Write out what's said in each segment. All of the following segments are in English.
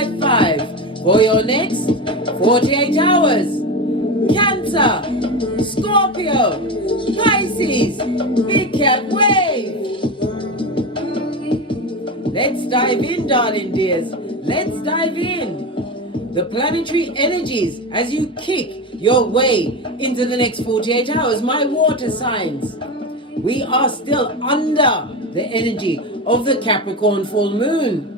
555 for your next 48 hours. Cancer, Scorpio, Pisces, Big Cat Wave. Let's dive in, darling dears. Let's dive in. The planetary energies as you kick your way into the next 48 hours. My water signs. We are still under the energy of the Capricorn full moon.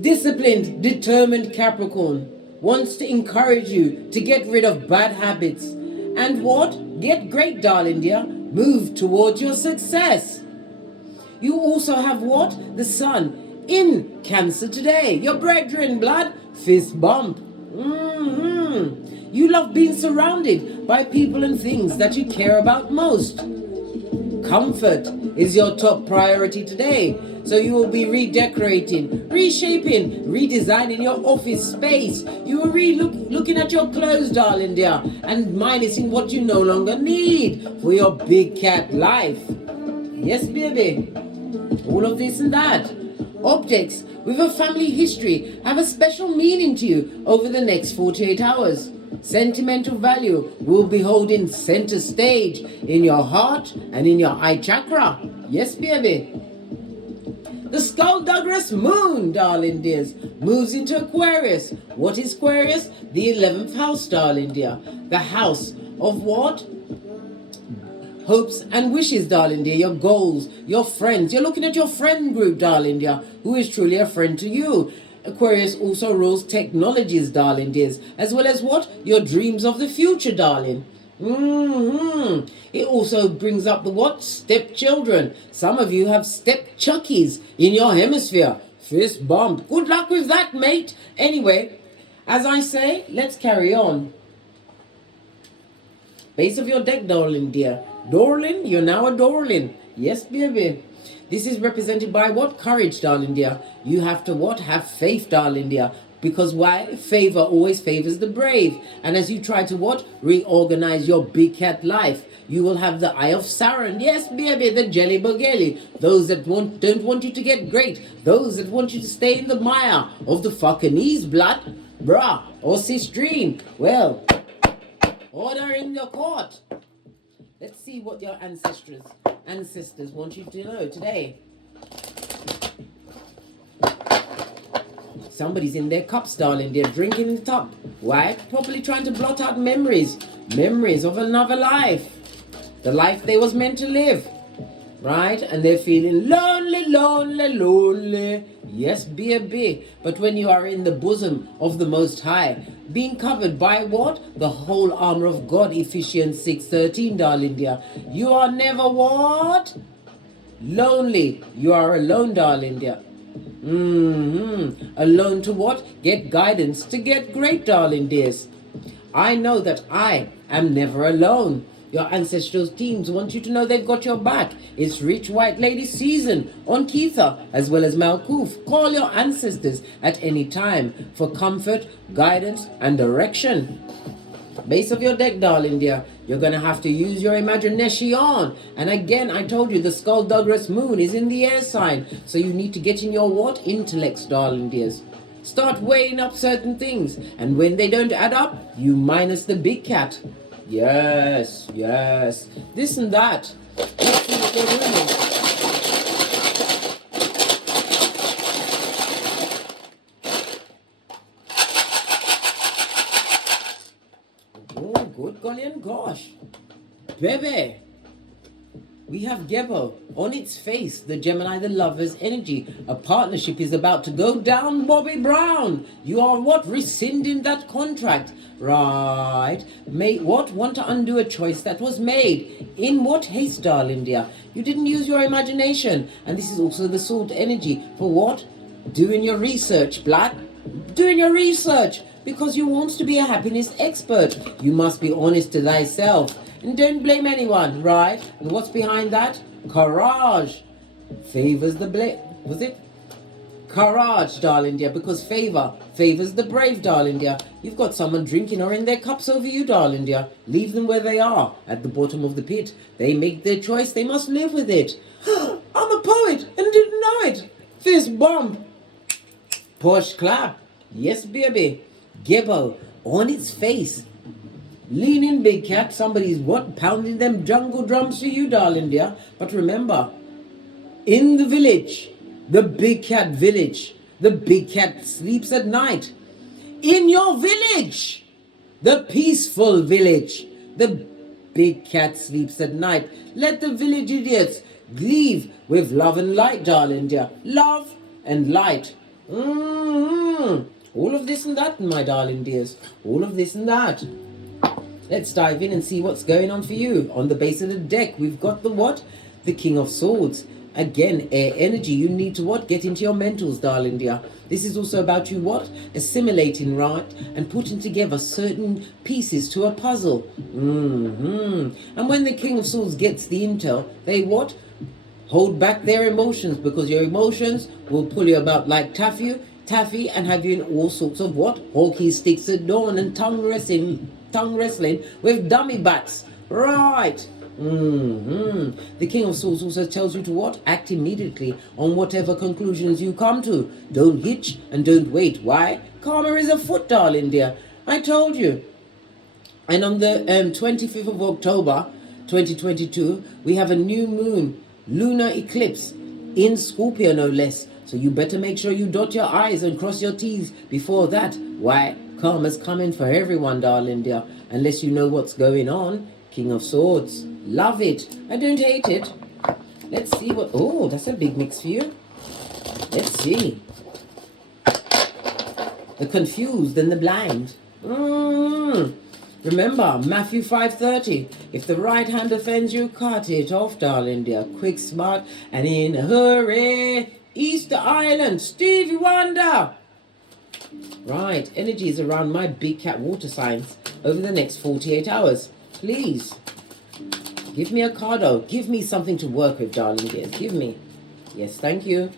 Disciplined, determined Capricorn wants to encourage you to get rid of bad habits. And what? Get great, darling dear. Move towards your success. You also have what? The sun in Cancer today. Your brethren, blood, fist bump. You love being surrounded by people and things that you care about most. Comfort is your top priority today. So you will be redecorating, reshaping, redesigning your office space. You will looking at your clothes, darling dear, and minusing what you no longer need for your big cat life. Yes, baby. All of this and that. Objects with a family history have a special meaning to you over the next 48 hours. Sentimental value will be holding center stage in your heart and in your eye chakra. Yes, baby. The Skullduggerous moon, darling dears, moves into Aquarius. What is Aquarius? The 11th house, darling dear. The house of what? Hopes and wishes, darling dear. Your goals, your friends. You're looking at your friend group, darling dear, who is truly a friend to you. Aquarius also rules technologies, darling dears, as well as what? Your dreams of the future, darling. It also brings up the what? Stepchildren. Some of you have step-chuckies in your hemisphere. Fist bump. Good luck with that, mate. Anyway, as I say, let's carry on. Base of your deck, darling dear. Darling, you're now a darling. Yes, baby. This is represented by what? Courage, darling dear. You have to what? Have faith, darling dear. Because why? Favor always favors the brave. And as you try to what? Reorganize your big cat life, you will have the Eye of Sauron. Yes, baby, the Jelly Bogelli. Those that don't want you to get great. Those that want you to stay in the mire of the fucking ease, blood. Bruh, or sistrine. Well, order in your court. Let's see what your ancestors want you to know today. Somebody's in their cups, darling. They're drinking in the top. Why? Probably trying to blot out memories. Memories of another life. The life they was meant to live. Right? And they're feeling lonely, lonely, lonely. Yes, baby. But when you are in the bosom of the Most High, being covered by what? The whole armor of God, Ephesians 6:13, darling dear. You are never what? Lonely. You are alone, darling dear. Alone to what? Get guidance to get great, darling dears. I know that I am never alone. Your ancestral teams want you to know they've got your back. It's Rich White Lady season on Keitha as well as Malkuf. Call your ancestors at any time for comfort, guidance, and direction. Base of your deck, darling dear. You're going to have to use your imagination. And again, I told you the Skullduggerous moon is in the air sign. So you need to get in your what? Intellects, darling dears. Start weighing up certain things. And when they don't add up, you minus the big cat. Yes, yes. This and that. Let's see what they're doing. Oh, good golly and gosh. Baby. We have Gebo. On its face, the Gemini, the lover's energy. A partnership is about to go down, Bobby Brown. You are what? Rescinding that contract. Right. May what? Want to undo a choice that was made. In what haste, darling dear? You didn't use your imagination. And this is also the sword energy. For what? Doing your research, blood. Doing your research. Because you want to be a happiness expert. You must be honest to thyself. And don't blame anyone, right? And what's behind that? Courage. Favors the was it? Courage, darling dear, because favor favors the brave, darling dear. You've got someone drinking or in their cups over you, darling dear. Leave them where they are, at the bottom of the pit. They make their choice, they must live with it. I'm a poet and didn't know it. Fist bump. Push clap. Yes, baby. Gibbo on its face. Leaning big cat. Somebody's what? Pounding them jungle drums for you, darling dear. But remember, in the village, the big cat village, the big cat sleeps at night. In your village, the peaceful village, the big cat sleeps at night. Let the village idiots leave with love and light, darling dear. Love and light. All of this and that, my darling dears. All of this and that. Let's dive in and see what's going on for you. On the base of the deck, we've got the what? The King of Swords. Again, air energy. You need to what? Get into your mentals, darling dear. This is also about you what? Assimilating, right? And putting together certain pieces to a puzzle. And when the King of Swords gets the intel, they what? Hold back their emotions, because your emotions will pull you about like taffy and have you in all sorts of what? Hockey sticks at dawn and tongue wrestling with dummy bats. Right. The King of Swords also tells you to what? Act immediately on whatever conclusions you come to. Don't hitch and don't wait. Why? Karma is afoot, darling dear. I told you. And on the 25th of October 2022, we have a new moon lunar eclipse in Scorpio, no less. So you better make sure you dot your I's and cross your T's before that. Why? Karma's coming for everyone, darling dear. Unless you know what's going on. King of Swords. Love it. I don't hate it. Let's see what... Oh, that's a big mix for you. Let's see. The confused and the blind. Remember, Matthew 5:30. If the right hand offends you, cut it off, darling dear. Quick, smart, and in a hurry. Easter Island, Stevie Wonder. Right, energies around my big cat water signs over the next 48 hours. Please, give me a cardo. Give me something to work with, darling dears. Give me. Yes, thank you.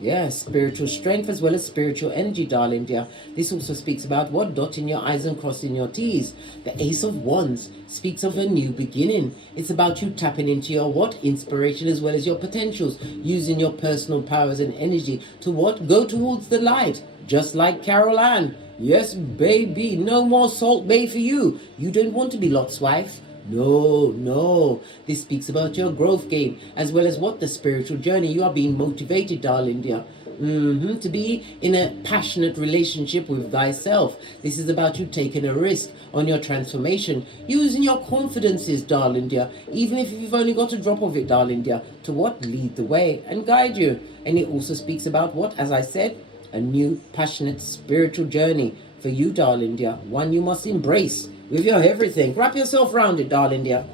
Yes, spiritual strength as well as spiritual energy, darling dear. This also speaks about what? Dotting your I's and crossing your T's. The Ace of Wands speaks of a new beginning. It's about you tapping into your what? Inspiration as well as your potentials. Using your personal powers and energy to what? Go towards the light. Just like Carol Ann. Yes, baby. No more Salt Bay for you. You don't want to be Lot's wife. No. This speaks about your growth game, as well as what? The spiritual journey. You are being motivated, darling dear. To be in a passionate relationship with thyself. This is about you taking a risk on your transformation, using your confidences, darling dear, even if you've only got a drop of it, darling dear, to what? Lead the way and guide you. And it also speaks about what? As I said, a new passionate spiritual journey for you, darling dear. One you must embrace with your everything. Wrap yourself around it, darling dear.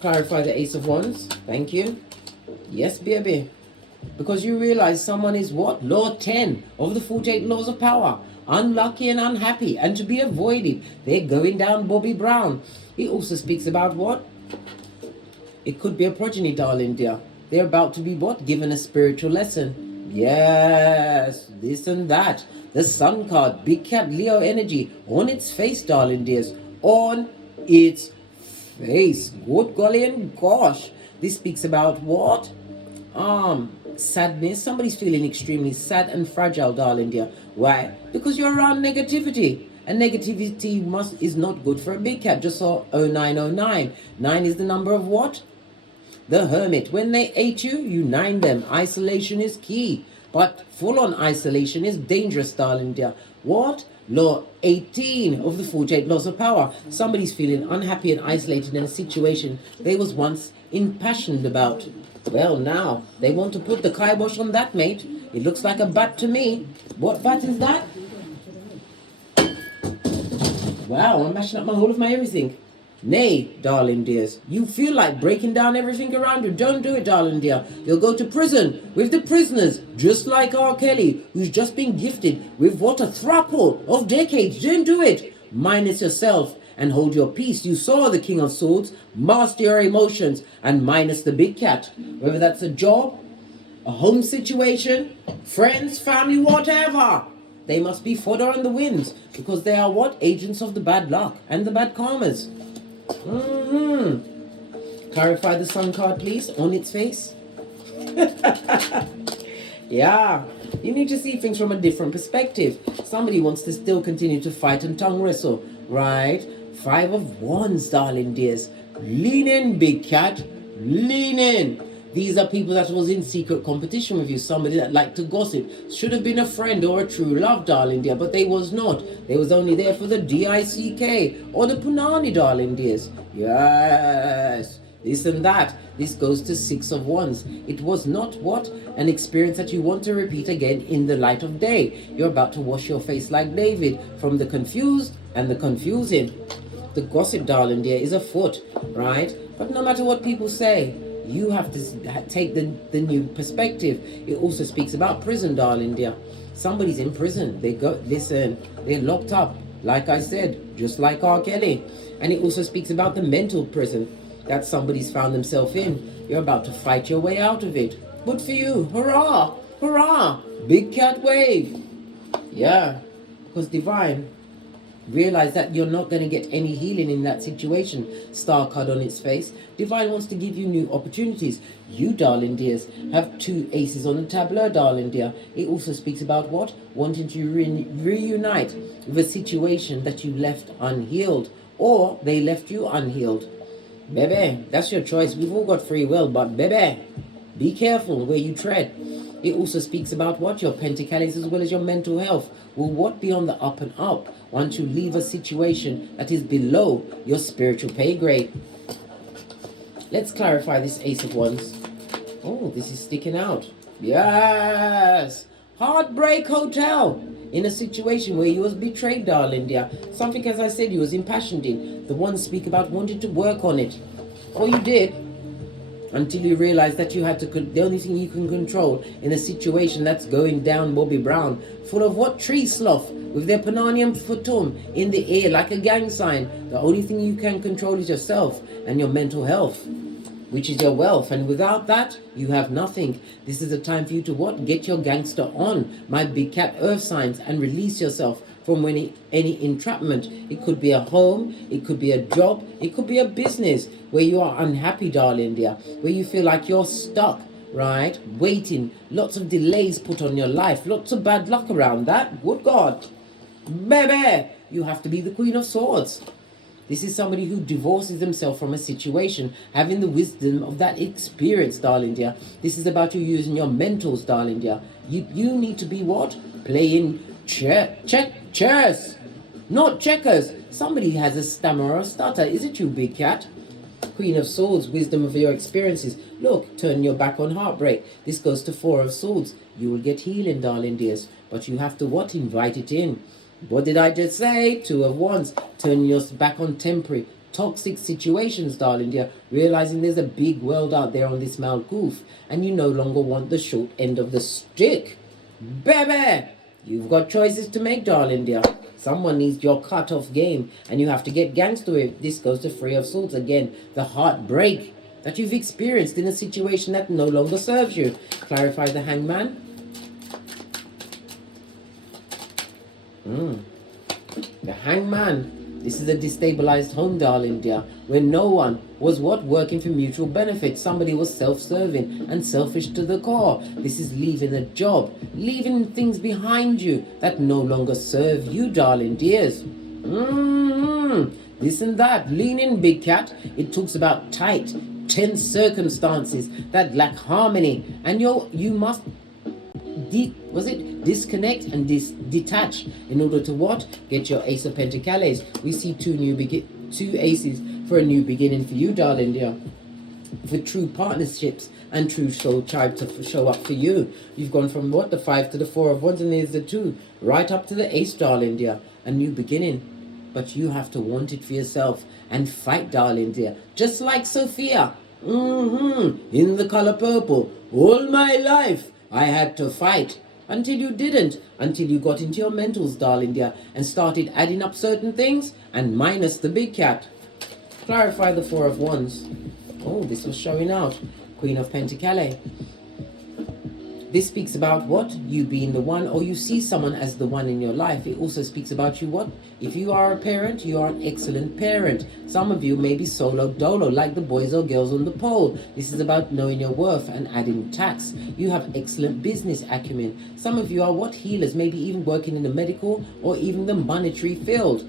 Clarify the Ace of Wands. Thank you. Yes, baby. Because you realize someone is what? Law 10 of the 48 laws of power. Unlucky and unhappy and to be avoided. They're going down Bobby Brown. He also speaks about what? It could be a progeny, darling dear. They're about to be what? Given a spiritual lesson. Yes, this and that. The Sun card, Big Cat Leo energy on its face, darling dears. On its face. Good golly and gosh. This speaks about what? Sadness. Somebody's feeling extremely sad and fragile, darling dear. Why? Because you're around negativity. And negativity is not good for a big cat. Just saw 0909. 9 is the number of what? The Hermit. When they ate you, you nine them. Isolation is key. But full-on isolation is dangerous, darling dear. What? Law 18 of the 48 laws of power. Somebody's feeling unhappy and isolated in a situation they was once impassioned about. Well, now, they want to put the kibosh on that, mate. It looks like a bat to me. What bat is that? Wow, I'm mashing up my whole of my everything. Nay, darling dears, you feel like breaking down everything around you. Don't do it, darling dear. You'll go to prison with the prisoners, just like R. Kelly, who's just been gifted with what? A throuple of decades. Don't do it. Minus yourself and hold your peace. You saw the King of Swords. Master your emotions and minus the big cat. Whether that's a job, a home situation, friends, family, whatever. They must be fodder on the winds because they are what? Agents of the bad luck and the bad karmas. Clarify the Sun card, please, on its face. Yeah, you need to see things from a different perspective. Somebody wants to still continue to fight and tongue wrestle, right? 5 of Wands, darling dears. Lean in, big cat. Lean in. These are people that was in secret competition with you. Somebody that liked to gossip. Should have been a friend or a true love, darling dear, but they was not. They was only there for the DICK or the Punani, darling dears. Yes. This and that. This goes to 6 of Wands. It was not what? An experience that you want to repeat again in the light of day. You're about to wash your face like David from the confused and the confusing. The gossip, darling dear, is afoot, right? But no matter what people say, you have to take the new perspective. It also speaks about prison, darling dear. Somebody's in prison. They're locked up, like I said, just like R. Kelly. And it also speaks about the mental prison that somebody's found themselves in. You're about to fight your way out of it. Good for you. Hurrah! Hurrah! Big cat wave. Yeah, because divine, realize that you're not going to get any healing in that situation. Star card on its face. Divine wants to give you new opportunities. You, darling dears, have 2 aces on the tableau, darling dear. It also speaks about what? Wanting to reunite with a situation that you left unhealed, or they left you unhealed. Baby, that's your choice. We've all got free will, but baby, be careful where you tread. It also speaks about what? Your pentacles as well as your mental health. Will what be on the up and up once you leave a situation that is below your spiritual pay grade? Let's clarify this Ace of Wands. Oh, this is sticking out. Yes! Heartbreak Hotel. In a situation where you was betrayed, darling dear. Something, as I said, you was impassioned in. The ones speak about wanting to work on it. Oh, you did. Until you realize that you had to, the only thing you can control in a situation that's going down Bobby Brown, full of what? Tree sloth, with their Pananium Futum in the air like a gang sign. The only thing you can control is yourself and your mental health, which is your wealth. And without that, you have nothing. This is a time for you to what? Get your gangster on, my big cat earth signs, and release yourself from any entrapment. It could be a home, it could be a job, it could be a business where you are unhappy, darling dear, where you feel like you're stuck, right? Waiting, lots of delays put on your life, lots of bad luck around that. Good God. Baby, you have to be the Queen of Swords. This is somebody who divorces themselves from a situation, having the wisdom of that experience, darling dear. This is about you using your mentals, darling dear. You need to be what? Playing chess, not checkers. Somebody has a stammer or a stutter. Is it you, big cat? Queen of Swords, wisdom of your experiences. Look, turn your back on heartbreak. This goes to 4 of Swords. You will get healing, darling dears. But you have to what? Invite it in. What did I just say? 2 of Wands. Turn your back on temporary, toxic situations, darling dear. Realizing there's a big world out there on this Malkuth. And you no longer want the short end of the stick. Baby! You've got choices to make, darling dear. Someone needs your cut-off game, and you have to get gangster with it. This goes to 3 of Swords again. The heartbreak that you've experienced in a situation that no longer serves you. Clarify the Hangman. The Hangman. This is a destabilized home, darling dear, where no one was what? Working for mutual benefit. Somebody was self-serving and selfish to the core. This is leaving a job, leaving things behind you that no longer serve you, darling dears. This and that. Lean in, big cat. It talks about tight, tense circumstances that lack harmony, and you must disconnect and detach in order to what? Get your Ace of Pentacles. We see 2 aces for a new beginning for you, darling dear. For true partnerships and true soul tribe to show up for you. You've gone from what? The 5 to the 4 of Wands, and there's the 2. Right up to the Ace, darling dear. A new beginning. But you have to want it for yourself and fight, darling dear. Just like Sophia. In the color purple. All my life I had to fight. Until you didn't. Until you got into your mentals, darling dear, and started adding up certain things and minus the big cat. Clarify the 4 of Wands. Oh, this was showing out. Queen of Pentacles. This speaks about what? You being the one, or you see someone as the one in your life. It also speaks about you what? If you are a parent, you are an excellent parent. Some of you may be solo dolo, like the boys or girls on the pole. This is about knowing your worth and adding tax. You have excellent business acumen. Some of you are what? Healers, maybe even working in the medical or even the monetary field.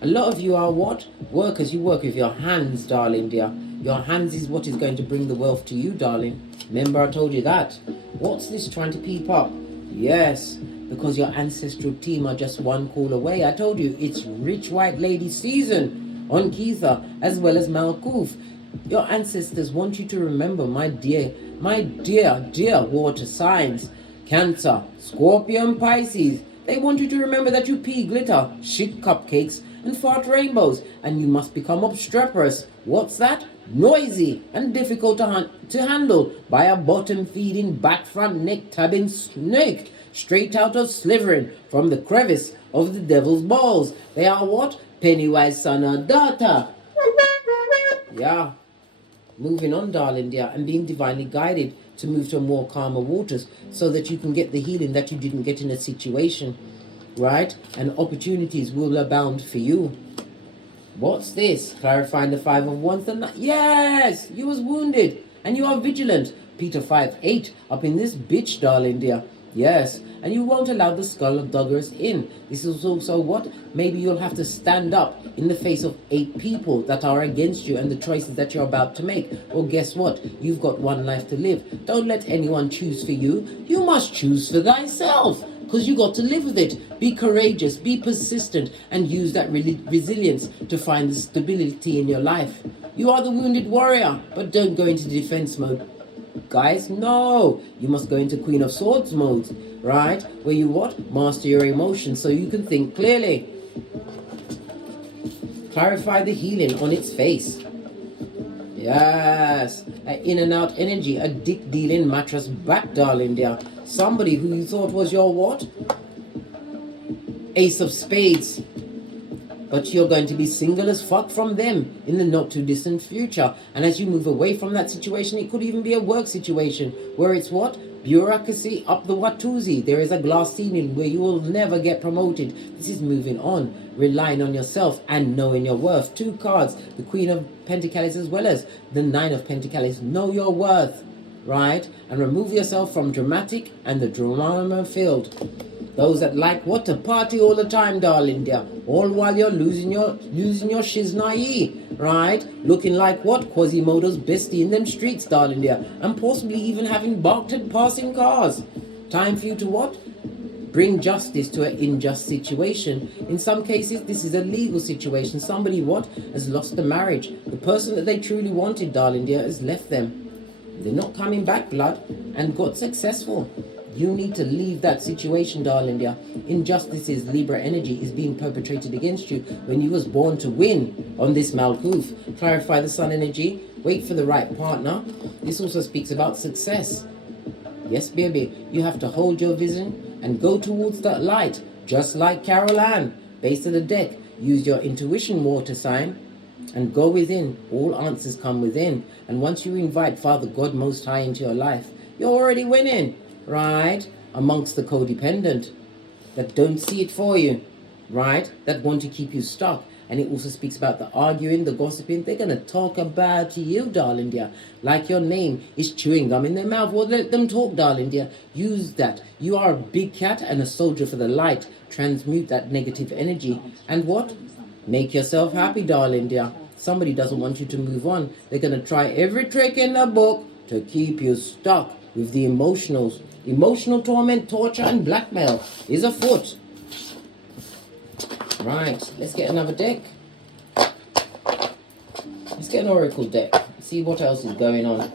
A lot of you are what? Workers. You work with your hands, darling dear. Your hands is what is going to bring the wealth to you, darling. Remember I told you that. What's this trying to peep up? Yes, because your ancestral team are just one call away. I told you, it's rich white lady season on Keitha as well as Malkuth. Your ancestors want you to remember, my dear water signs. Cancer, Scorpio and Pisces. They want you to remember that you pee glitter, shit cupcakes, and fart rainbows, and you must become obstreperous. What's that? Noisy and difficult to handle by a bottom-feeding, back-front, neck-tabbing snake, straight out of Slytherin, from the crevice of the devil's balls. They are what? Pennywise son or daughter. Yeah. Moving on, darling dear, and being divinely guided to move to more calmer waters so that you can get the healing that you didn't get in a situation, right? And opportunities will abound for you. What's this? Clarifying the 5 of Wands. Yes, you was wounded and you are vigilant. Peter 5:8 up in this bitch, darling dear. Yes, and you won't allow the skulldugger's in. This is also what? Maybe you'll have to stand up in the face of 8 people that are against you and the choices that you're about to make. Well, guess what? You've got one life to live. Don't let anyone choose for you. You must choose for thyself, because you got to live with it. Be courageous, be persistent, and use that resilience to find the stability in your life. You are the wounded warrior, but don't go into defense mode. Guys, no, you must go into Queen of Swords mode, right? Where you what? Master your emotions so you can think clearly. Clarify the healing on its face. Yes, an in and out energy, a dick dealing mattress back, darling dear. Somebody who you thought was your what? Ace of Spades. But you're going to be single as fuck from them in the not too distant future. And as you move away from that situation, it could even be a work situation where it's what? Bureaucracy up the Watusi. There is a glass ceiling where you will never get promoted. This is moving on, relying on yourself and knowing your worth. 2 cards, the Queen of Pentacles as well as the 9 of Pentacles. Know your worth, right? And remove yourself from dramatic and the drama field. Those that like what? To party all the time, darling dear. All while you're losing your shiznai, right? Looking like what? Quasimodo's bestie in them streets, darling dear. And possibly even having barked at passing cars. Time for you to what? Bring justice to an unjust situation. In some cases, this is a legal situation. Somebody what? Has lost a marriage. The person that they truly wanted, darling dear, has left them. They're not coming back, blood, and got successful. You need to leave that situation, darling dear. Injustices, Libra energy, is being perpetrated against you when you was born to win on this Malkuth. Clarify the sun energy. Wait for the right partner. This also speaks about success. Yes, baby. You have to hold your vision and go towards that light. Just like Carol Ann. Base of the deck. Use your intuition, water sign. And go within. All answers come within. And once you invite Father God Most High into your life, you're already winning. Right? Amongst the codependent that don't see it for you, right? That want to keep you stuck. And it also speaks about the arguing, the gossiping. They're going to talk about you, darling dear. Like your name is chewing gum in their mouth. Well, let them talk, darling dear. Use that. You are a big cat and a soldier for the light. Transmute that negative energy. And what? Make yourself happy, darling dear. Somebody doesn't want you to move on. They're going to try every trick in the book to keep you stuck with the emotionals. Emotional torment, torture, and blackmail is afoot. Right, let's get another deck. Let's get an oracle deck. See what else is going on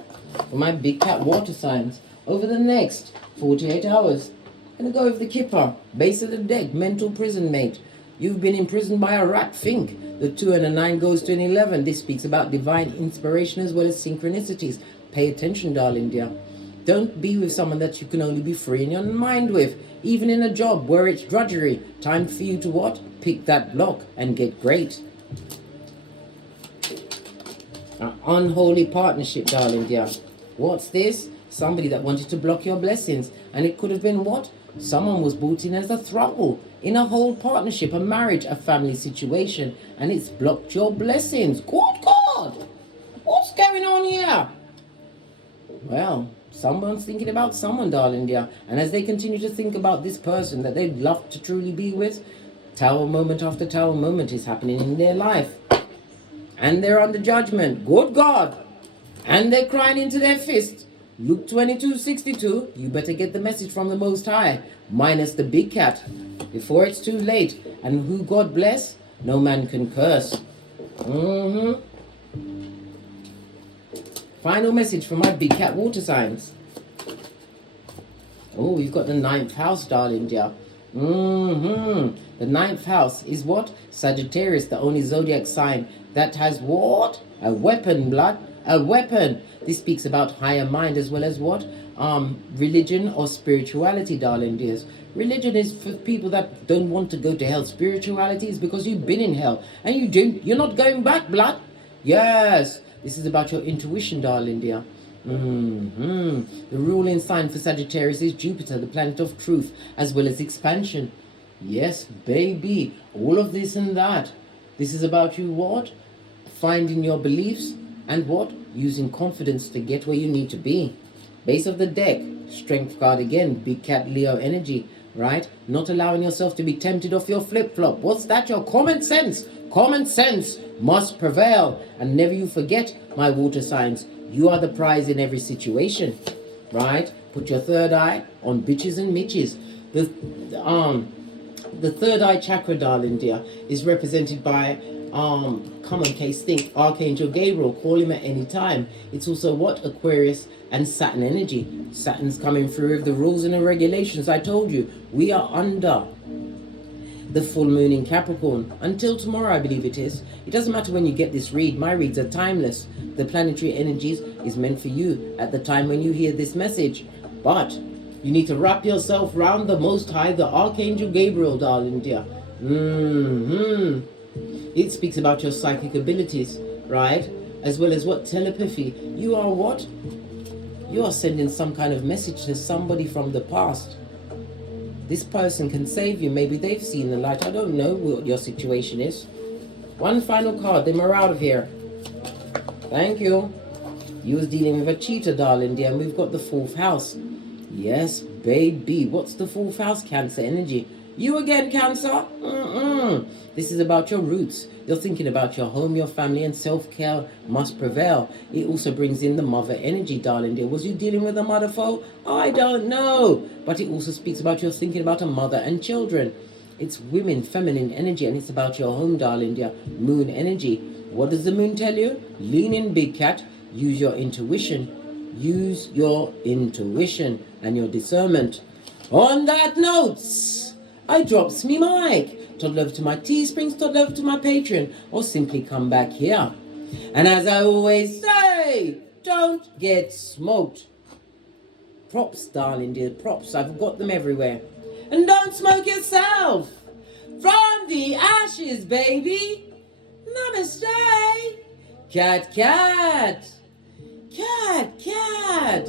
for my big cat water signs over the next 48 hours. I'm going to go with the Kipper. Base of the deck, mental prison mate. You've been imprisoned by a rat, think. The 2 and a 9 goes to an 11. This speaks about divine inspiration as well as synchronicities. Pay attention, darling dear. Don't be with someone that you can only be free in your mind with. Even in a job where it's drudgery. Time for you to what? Pick that block and get great. An unholy partnership, darling dear. What's this? somebody that wanted to block your blessings. And it could have been what? Someone was brought in as a throuple in a whole partnership, a marriage, a family situation, and it's blocked your blessings. Good God! What's going on here? Well, someone's thinking about someone, darling dear. And as they continue to think about this person that they'd love to truly be with, tower moment after tower moment is happening in their life. And they're under judgment. Good God! And they're crying into their fist. Luke 22:62, you better get the message from the Most High, minus the big cat, before it's too late. And who God bless, no man can curse. Final message for my big cat water signs. Oh, we've got the 9th house, darling dear. The 9th house is what? Sagittarius, the only zodiac sign that has what? A weapon, blood. A weapon. This speaks about higher mind as well as what? Religion or spirituality, darling dears. Religion is for people that don't want to go to hell. Spirituality is because you've been in hell and you're not going back, blood. Yes, this is about your intuition, darling dear. The ruling sign for Sagittarius is Jupiter, the planet of truth, as well as expansion. Yes, baby, all of this and that. This is about you what? Finding your beliefs and what? Using confidence to get where you need to be. Base of the deck, strength card again, big cat Leo energy, right? Not allowing yourself to be tempted off your flip-flop. What's that? Your common sense. Common sense must prevail. And never you forget, my water signs, you are the prize in every situation, right? Put your third eye on bitches and mitches. The third eye chakra, darling dear, is represented by come on, case think, Archangel Gabriel. Call him at any time. It's also what? Aquarius and Saturn energy. Saturn's coming through with the rules and the regulations. I told you, we are under the full moon in Capricorn until tomorrow, I believe it is. It doesn't matter when you get this read. My reads are timeless. The planetary energies is meant for you at the time when you hear this message. But you need to wrap yourself round the Most High, the Archangel Gabriel, darling dear. It speaks about your psychic abilities, right? As well as what? Telepathy. You are what? You are sending some kind of message to somebody from the past. This person can save you. Maybe they've seen the light. I don't know what your situation is. One final card, then we're out of here. Thank you. You was dealing with a cheater, darling dear, and we've got the 4th house. Yes, baby. What's the 4th house? Cancer energy. You again, Cancer? This is about your roots. You're thinking about your home, your family, and self-care must prevail. It also brings in the mother energy, darling dear. Was you dealing with a mother foe? I don't know. But it also speaks about you're thinking about a mother and children. It's women, feminine energy, and it's about your home, darling dear. Moon energy. What does the moon tell you? Lean in, big cat. Use your intuition. Use your intuition and your discernment. On that note, I drops me mic. Toddle over to my Teesprings, toddle over to my Patreon, or simply come back here. And as I always say, don't get smoked. Props, darling dear, props. I've got them everywhere. And don't smoke yourself. From the ashes, baby. Namaste. Cat, cat. Cat, cat.